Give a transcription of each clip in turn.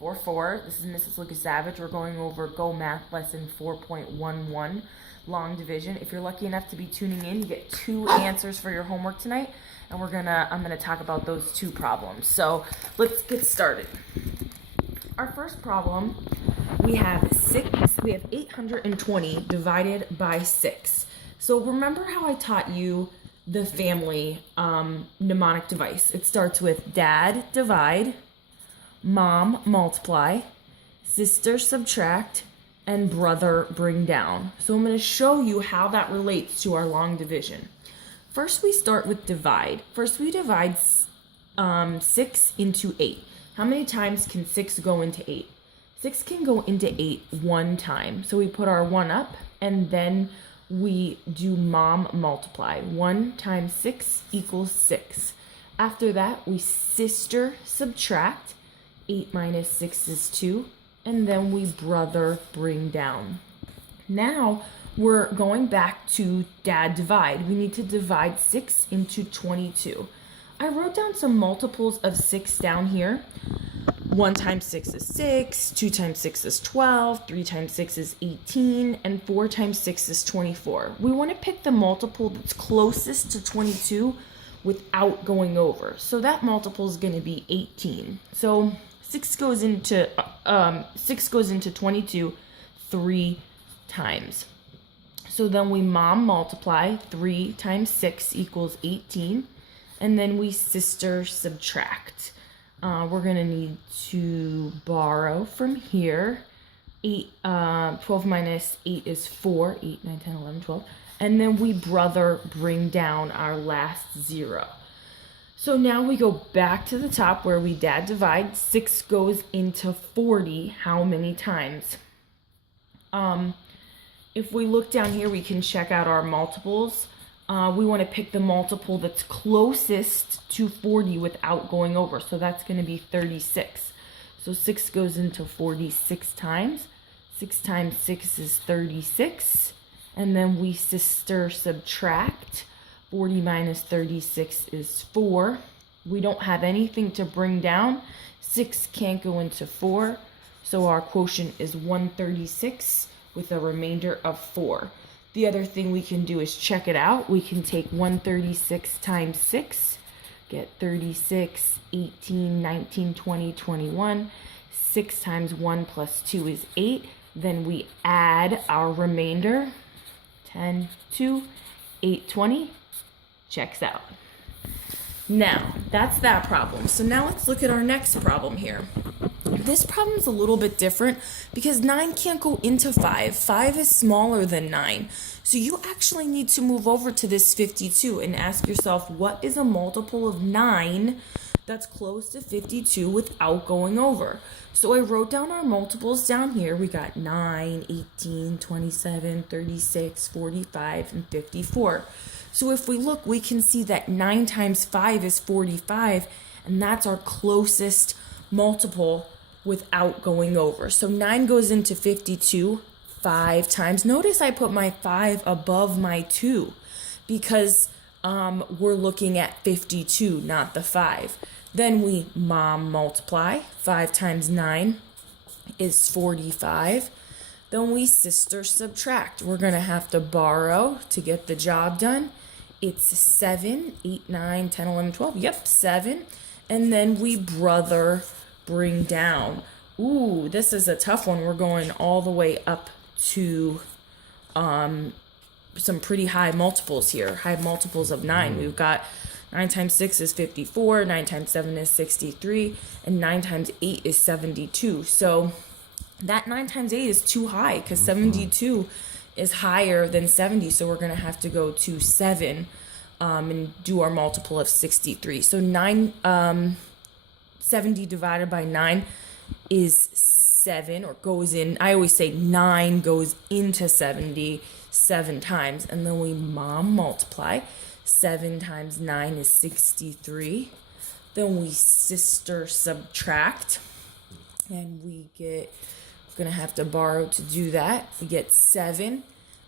4-4. This is Mrs. Lucas Savage. We're going over Go Math Lesson 4.11, long division. If you're lucky enough to be tuning in, you get 2 answers for your homework tonight, and I'm gonna talk about those 2 problems. So let's get started. Our first problem, we have 820 divided by 6. So remember how I taught you the family mnemonic device? It starts with dad divide, mom multiply, sister subtract, and brother bring down. So I'm going to show you how that relates to our long division. First, we start with divide. First, we divide 6 into 8. How many times can 6 go into 8? 6 can go into 8 one time. So we put our 1 up, and then we do mom multiply. 1 times 6 equals 6. After that, we sister subtract. 8 minus 6 is 2. And then we brother bring down. Now we're going back to dad divide. We need to divide 6 into 22. I wrote down some multiples of 6 down here. 1 times 6 is 6, 2 times 6 is 12, 3 times 6 is 18, and 4 times 6 is 24. We want to pick the multiple that's closest to 22 without going over. So that multiple is going to be 18. So 6 goes into 22 3 times. So then we mom multiply. 3 times 6 equals 18. And then we sister subtract. We're going to need to borrow from here. 12 minus 8 is 4. 8, 9, 10, 11, 12. And then we brother bring down our last 0. So now we go back to the top where we dad divide. 6 goes into 40 how many times? If we look down here, we can check out our multiples. We want to pick the multiple that's closest to 40 without going over. So that's going to be 36. So 6 goes into 46 times. 6 times 6 is 36. And then we sister subtract. 40 minus 36 is 4. We don't have anything to bring down. 6 can't go into 4. So our quotient is 136 with a remainder of 4. The other thing we can do is check it out. We can take 136 times 6, get 36, 18, 19, 20, 21. 6 times 1 plus 2 is 8. Then we add our remainder, 10, 2, 8, 20. Checks out. Now, that's that problem. So now let's look at our next problem here. This problem is a little bit different because 9 can't go into 5. 5 is smaller than 9. So you actually need to move over to this 52 and ask yourself, what is a multiple of 9 that's close to 52 without going over? So I wrote down our multiples down here. We got 9, 18, 27, 36, 45, and 54. So if we look, we can see that 9 times 5 is 45, and that's our closest multiple without going over. So 9 goes into 52 5 times. Notice I put my 5 above my 2 because we're looking at 52, not the 5. Then we mom multiply. 5 times 9 is 45. Then we sister subtract. We're going to have to borrow to get the job done. It's 7, 8, 9, 10, 11, 12. Yep, 7. And then we brother bring down. Ooh, this is a tough one. We're going all the way up to some pretty high multiples here. High multiples of 9. We've got 9 times 6 is 54. 9 times 7 is 63. And 9 times 8 is 72. So that 9 times 8 is too high because 72 is higher than 70. So we're going to have to go to 7 and do our multiple of 63. So 70 divided by 9 is 7, or goes in. I always say 9 goes into 70 7 times. And then we mom multiply. 7 times 9 is 63. Then we sister subtract. And we're going to have to borrow to do that. We get 7.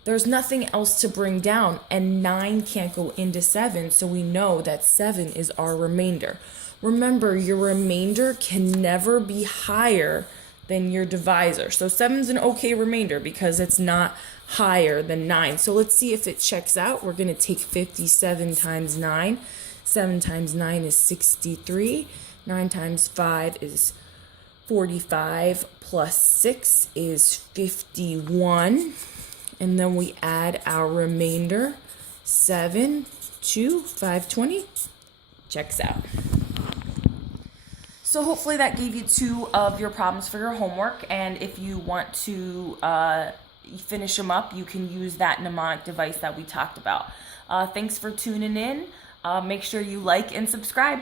There's nothing else to bring down, and 9 can't go into 7, so we know that 7 is our remainder. Remember, your remainder can never be higher than your divisor. So 7's an okay remainder because it's not higher than 9. So let's see if it checks out. We're going to take 57 times 9. 7 times 9 is 63. 9 times 5 is 45 plus 6 is 51. And then we add our remainder, 7 to 520. Checks out. So hopefully that gave you 2 of your problems for your homework. And if you want to finish them up, you can use that mnemonic device that we talked about. Thanks for tuning in. Make sure you like and subscribe.